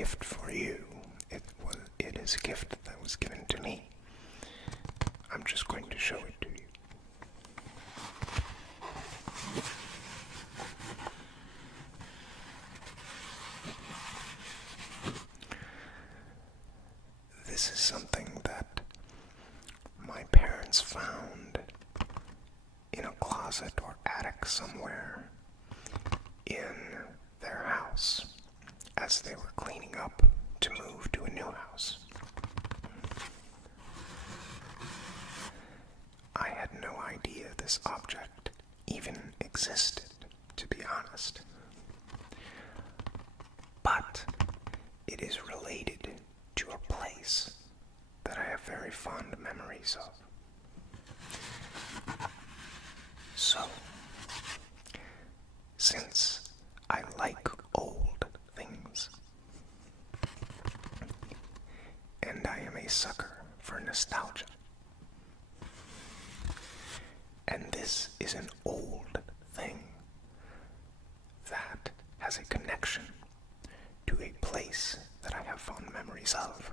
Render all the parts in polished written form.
gift for you. It is a gift that was given to me. I'm just going to show it to you. This is something that my parents found in a closet or attic somewhere in their house as they were cleaning up to move to a new house. I had no idea this object even existed, to be honest. But it is related to a place that I have very fond memories of. So, since I like old things, and I am a sucker for nostalgia, and this is an old thing that has a connection to a place that I have fond memories of.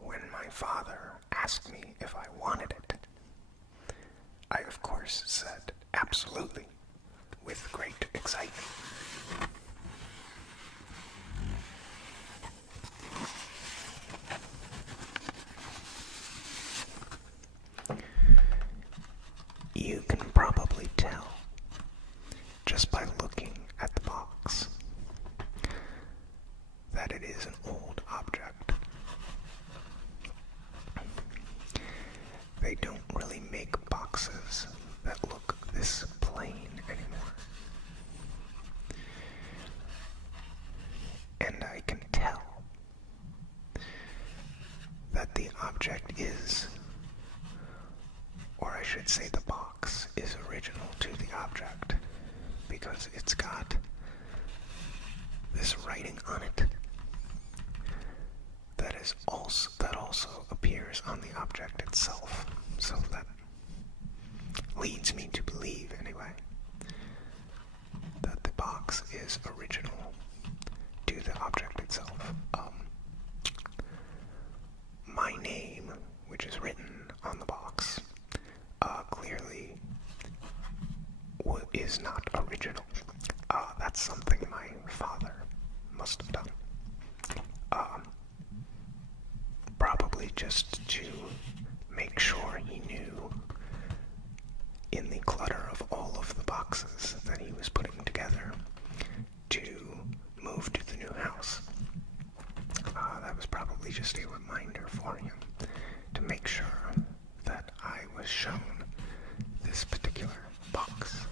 When my father asked me if I wanted it, I of course said absolutely, with great excitement. You can probably tell just by looking at the box that it is an old object. They don't really make boxes that look this plain anymore. And I can tell that the object is, or I should say the box is original to the object, because it's got this writing on it that also appears on the object itself. So that leads me to believe, anyway, that the box is original to the object itself. My name, which is written on the box, clearly is not original. That's something my father must have done. Probably just to make sure he knew, in the clutter of all of the boxes that he was putting together to move to the new house. That was probably just a reminder for him to make sure that I was shown this particular box.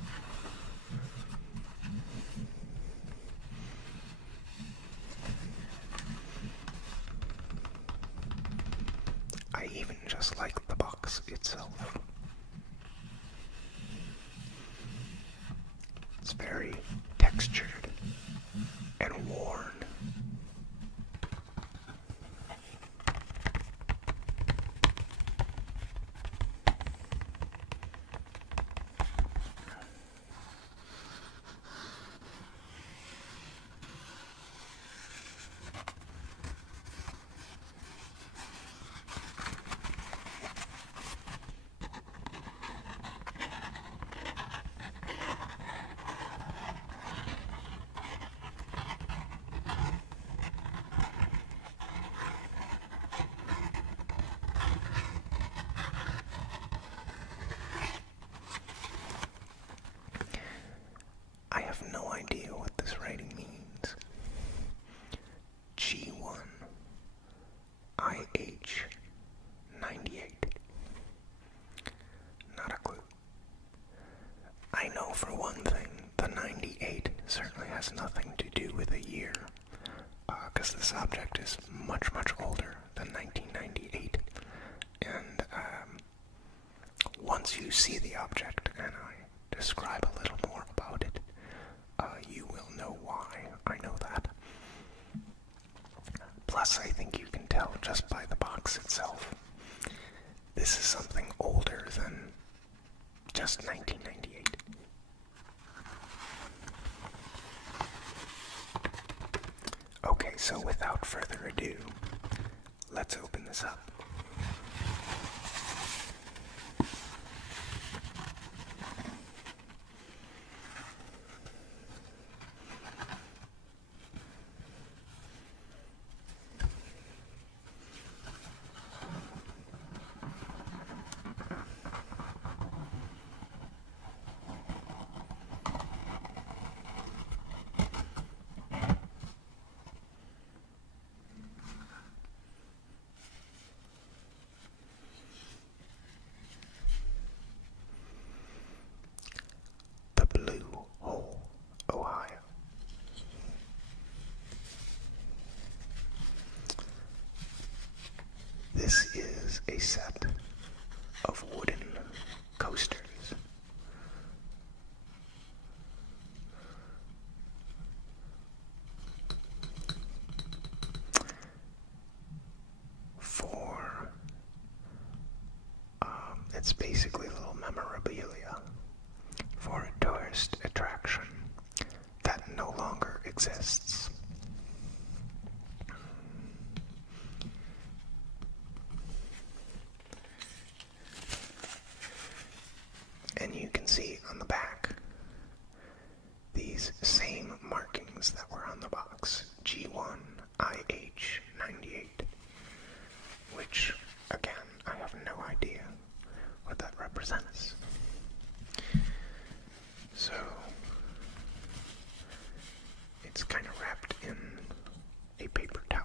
I even just like the box itself. It's very textured and worn. I have no idea what this writing means. G1 IH 98. Not a clue. I know for one thing, the 98 certainly has nothing to do with a year, because this object is much, much older than 1998. And once you see the object and I describe a little more about it, you will know why I know that. Plus, I think you can tell just by the box itself. This is something older than just 1998. So without further ado, let's open this up. The Blue Hole, Ohio. This is a set of wooden coasters. It's basically little memorabilia for a tourist attraction that no longer exists. And you can see on the back these same markings that were on the box, G1IH98, which, again, I have no idea what that represents. So, it's kind of wrapped in a paper towel.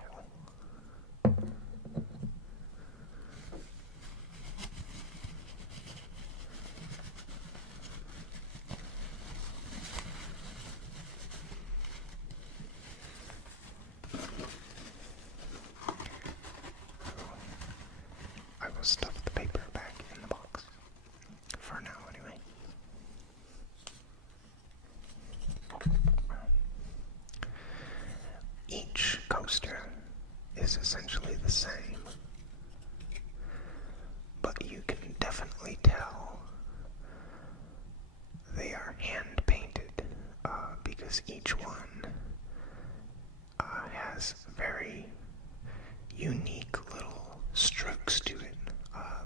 I will stuff the paper back in the box. For now, anyway. Each coaster is essentially the same, but you can definitely tell they are hand painted because each one has very unique little strokes to it.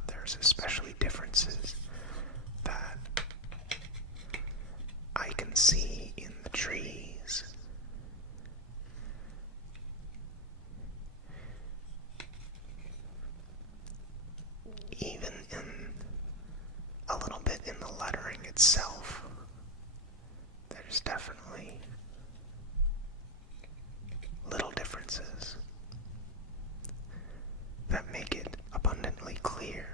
There's especially differences that I can see in the trees. Even in a little bit in the lettering itself, there's definitely little differences that make it abundantly clear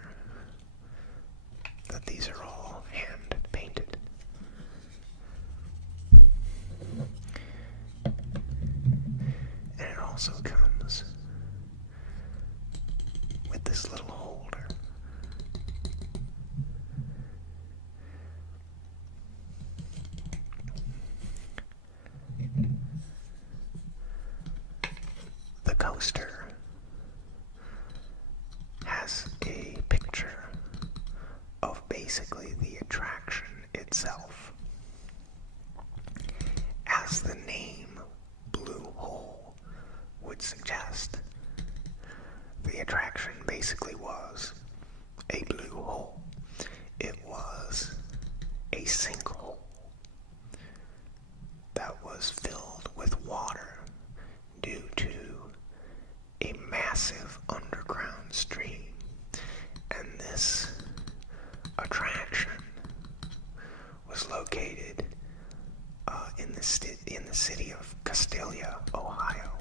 that these are all hand painted. And it also comes with this little holder. The coaster has a picture of basically the attraction itself. As the name Blue Hole would suggest, the attraction basically was a blue hole. It was a sinkhole that was filled with water due to a massive underground stream. And this attraction was located in the city of Castalia, Ohio,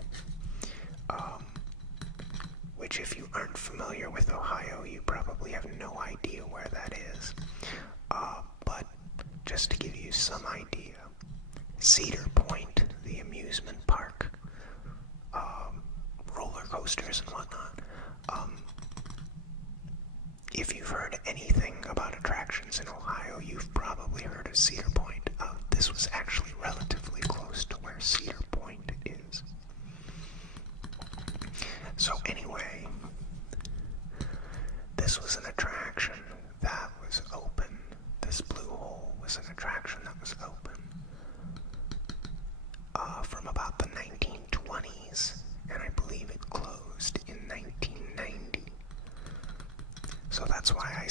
which, if you aren't familiar with Ohio, you probably have no idea where that is. But just to give you some idea, Cedar Point, the amusement park, roller coasters and whatnot, if you've heard anything about attractions in Ohio, you've probably heard of Cedar Point. This was actually relatively close to where Cedar Point is. So anyway, this was an attraction that was open. This Blue Hole was an attraction that was open from about the 1920s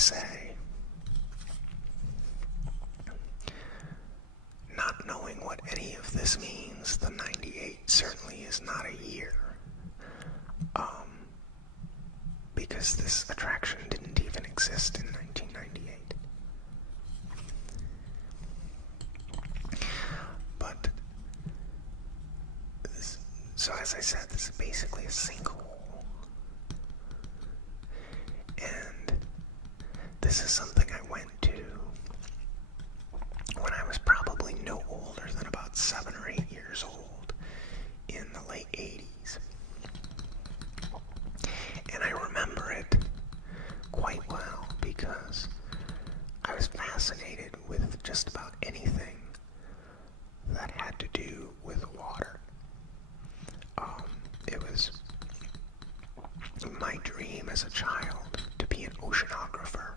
say. Not knowing what any of this means, the 98 certainly is not a year. Because this attraction didn't even exist in 1998. But, so as I said, this is basically a sinkhole. And this is something I went to when I was probably no older than about 7 or 8 years old in the late 80s. And I remember it quite well because I was fascinated with just about anything that had to do with water. It was my dream as a child to be an oceanographer.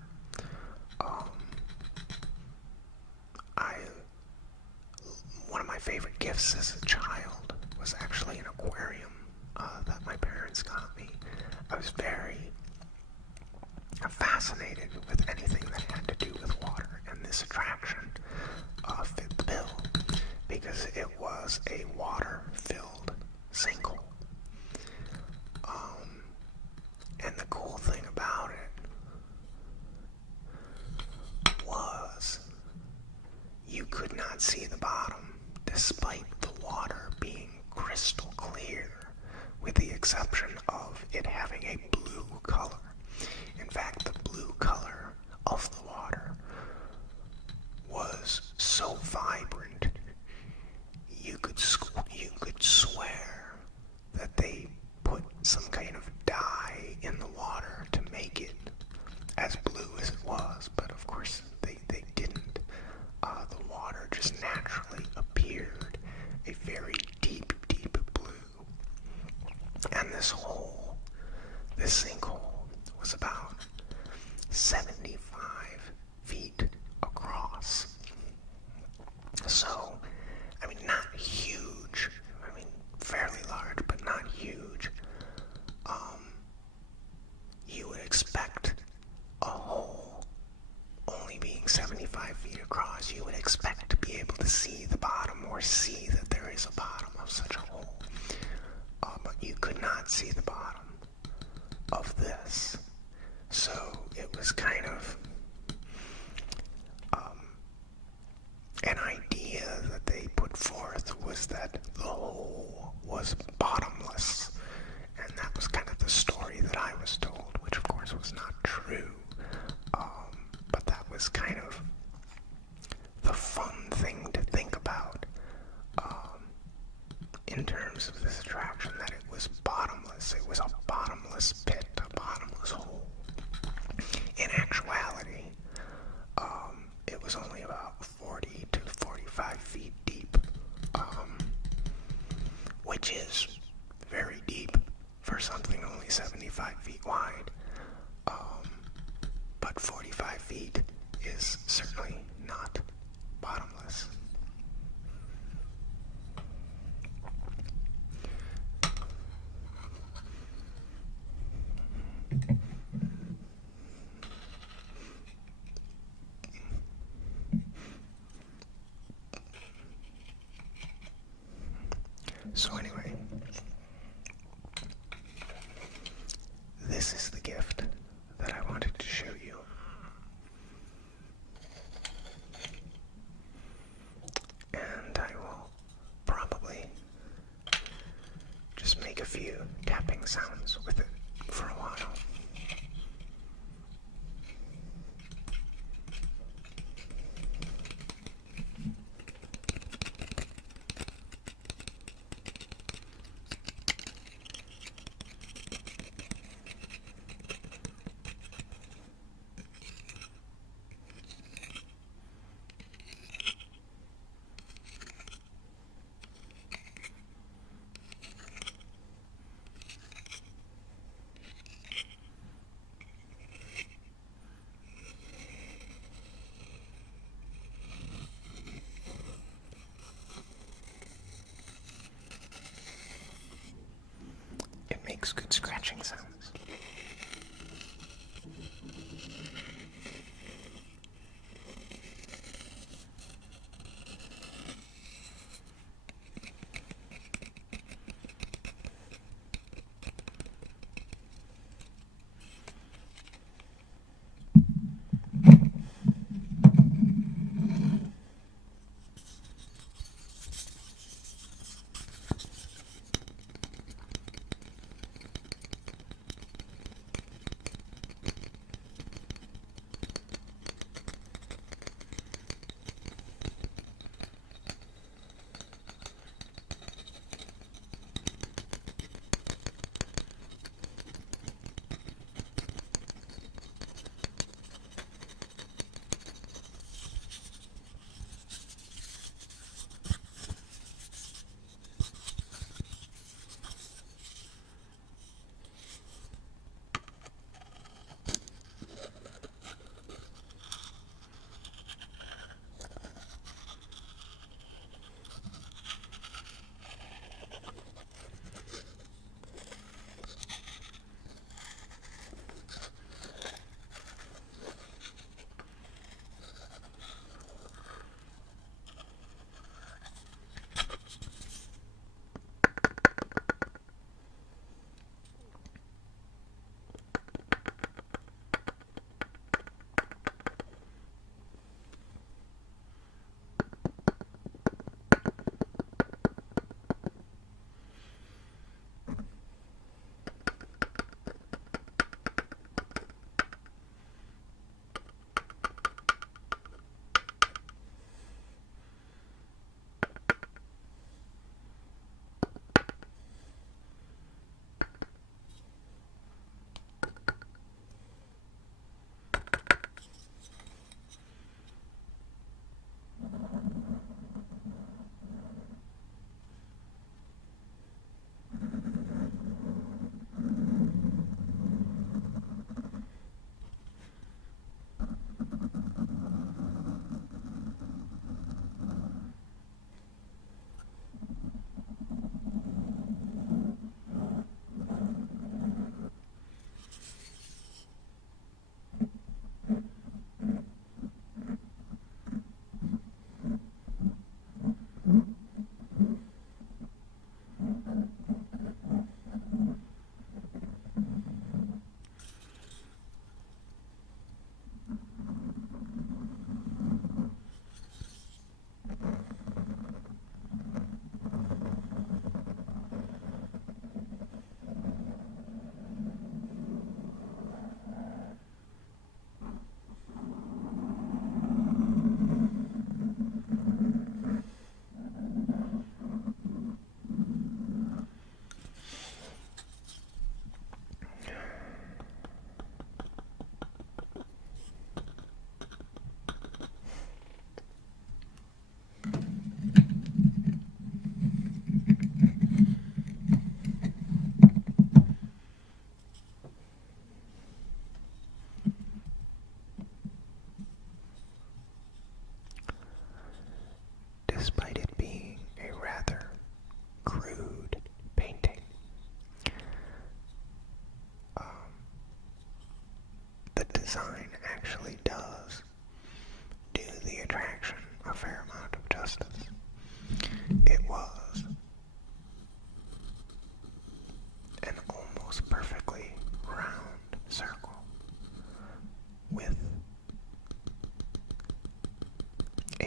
One of my favorite gifts as a child was actually an aquarium that my parents got me. I was very fascinated with anything that had to do with water, and this attraction fit the bill because it was a water-filled sinkhole. And the cool thing about it was you could not see the bottom despite the water being crystal clear, with the exception of it having a blue color. In fact, the blue color of the water was so vibrant, you could swear that they put some kind of dye in the water to make it as blue as it was, but of course they didn't. The water just naturally appeared a very deep, deep blue. And this sinkhole was about 75 feet across. So, I mean, not huge. I mean, fairly large, but not huge. You would expect a hole only being 75 feet across. You would expect to be able to see the bottom or see that there is a bottom of such a hole. But you could not see the bottom of this. So it was kind of an idea that they put forth was that the hole was bottomless. And that was kind of the story that I was told, which of course was not true. But that was kind of the fun thing to think about in terms of this attraction, that it was bottomless. It was a bottomless pit, a bottomless hole. In actuality, it was only about 40 to 45 feet deep, which is very deep for something only 75 feet wide. But 45 feet is certainly not bottomless. So anyway, this is the gift that I wanted to show you. And I will probably just make a few tapping sounds with it for a while. Makes good scratching sounds.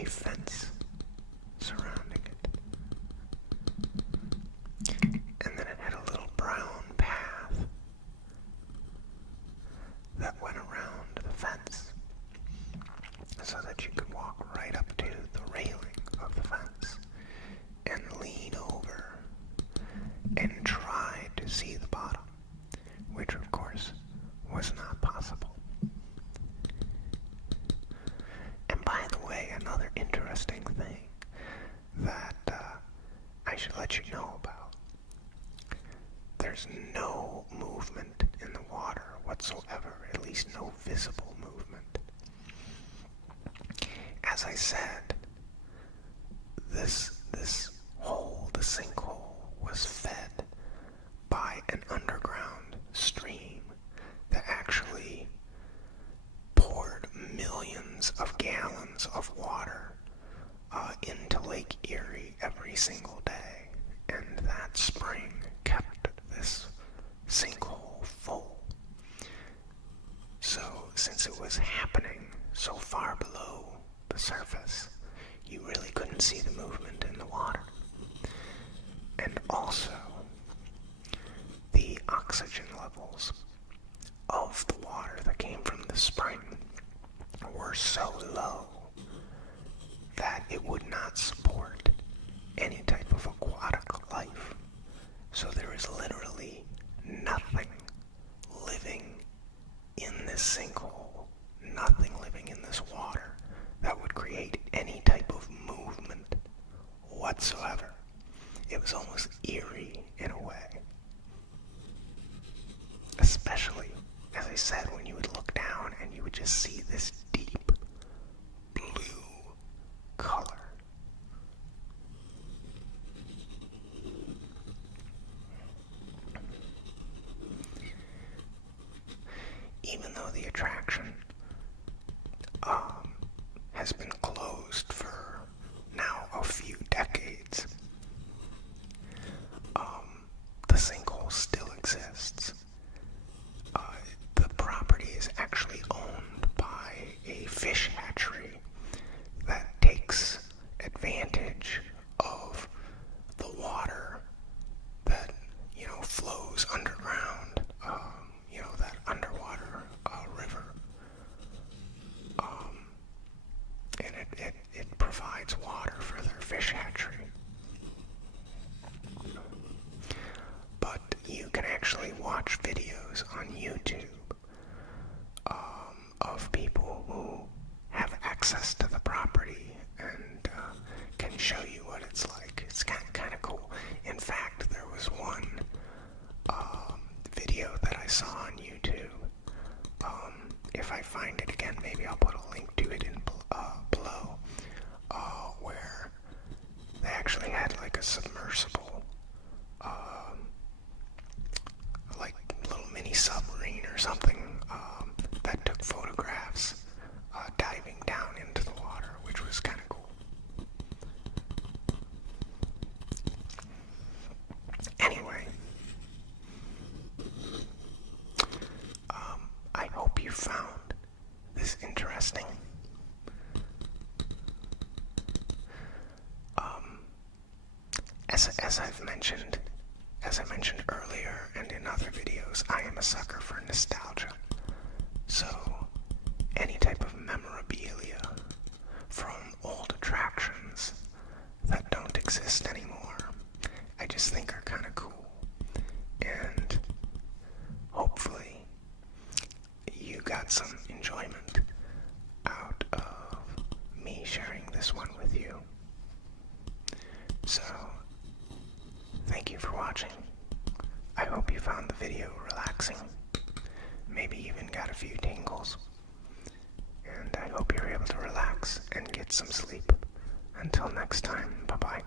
fence surrounding it. And then it had a little brown path that went around the fence so that you could walk right up to the railing of the fence and lean over and try to see the bottom, which of course was not possible. And by the way, another interesting thing that I should let you know about. There's no movement in the water whatsoever, at least no visible movement. As I said, this hole, the sinkhole, was fed by an underground stream that actually poured millions of gallons of water into Lake Erie every single day, and that spring kept this sinkhole full. So, since it was happening so far below the surface, you really couldn't see the movement in the water. And also, the oxygen levels of the water that came from the spring were so low that it would not support any type of aquatic life. So there is literally nothing living in this sinkhole, nothing living in this water that would create any type of movement whatsoever. It was almost eerie in a way. Especially, as I said, when you would look down and you would just see this deep blue color. Even though the attraction has been closed for now a few decades, the sinkhole still exists. The property is actually owned by a fish hatchery that takes advantage of the water that, flows underground, that underwater river. And it provides water for their fish hatchery. But you can actually watch videos on YouTube of people who have access to the property and can show you what it's like. It's kind of cool. In fact, there was one video that I saw on YouTube. If I find it again, maybe I'll put a link to it in below, where they actually had like a submersible, like little mini submarine or something, that took photographs diving down into the water, which was kind of cool. Anyway, I hope you found this interesting. As I mentioned earlier and in other videos, I am a sucker for nostalgia. So, any type of memorabilia from old attractions that don't exist anymore, I just think are kind of cool. And hopefully, you got some enjoyment out of me sharing this one with you. So, thank you for watching. I hope you found the video relaxing. Maybe even got a few tingles. And I hope you're able to relax and get some sleep. Until next time, bye-bye.